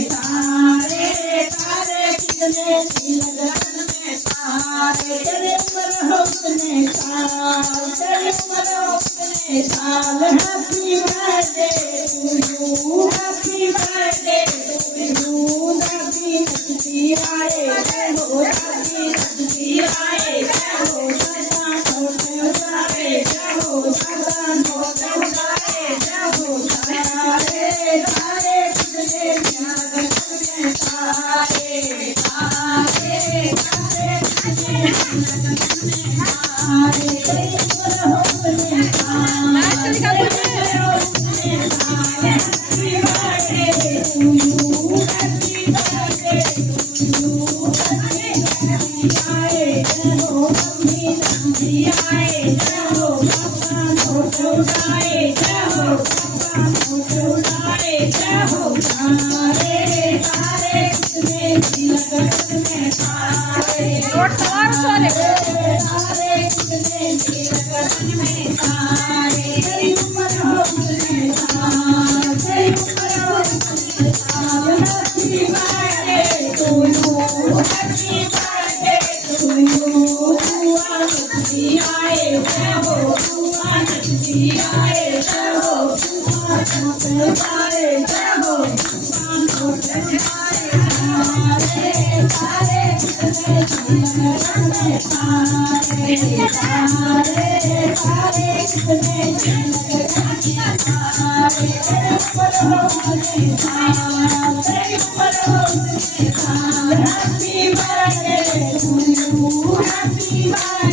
सारे तारे कितने लगन में सारे तेरे उम्र हो उतने साल तेरे उम्र हो उतने साल happy birthday to you happy birthday to you दादी नचती आए जय हो दादी नचती आए जय हो सदा होते उतारे जय हो सदा होते उतारे जय हो सारे तारे कितने लगन में सारे तारे तारे कितने लगन में सारे तेरे उम्र हो उतने साल तेरे उम्र हो उतने साल happy birthday to you happy birthday to you birthday आए जय हो मम्मी नंदी आए जय हो पापा मोटे उठाए जय हो पापा मोटे उठाए जय हो सारे तारे कितने लगन में सारे तारे कितने लगन में सारे तेरी उम्र हो उतने साल तेरी उम्र हो उतने साल happy birthday to you happy birthday to you बुआ नचती आए जय हो बुआ नचती आए जय हो बुआ नचते आए जय हो बुआ नचते आए सारे तारे कितने लगन में सारे तारे तारे कितने लगन में सारे तेरे ऊपर हो उतने साल तेरे ऊपर हो उतने साल happy birthday to you happy birthday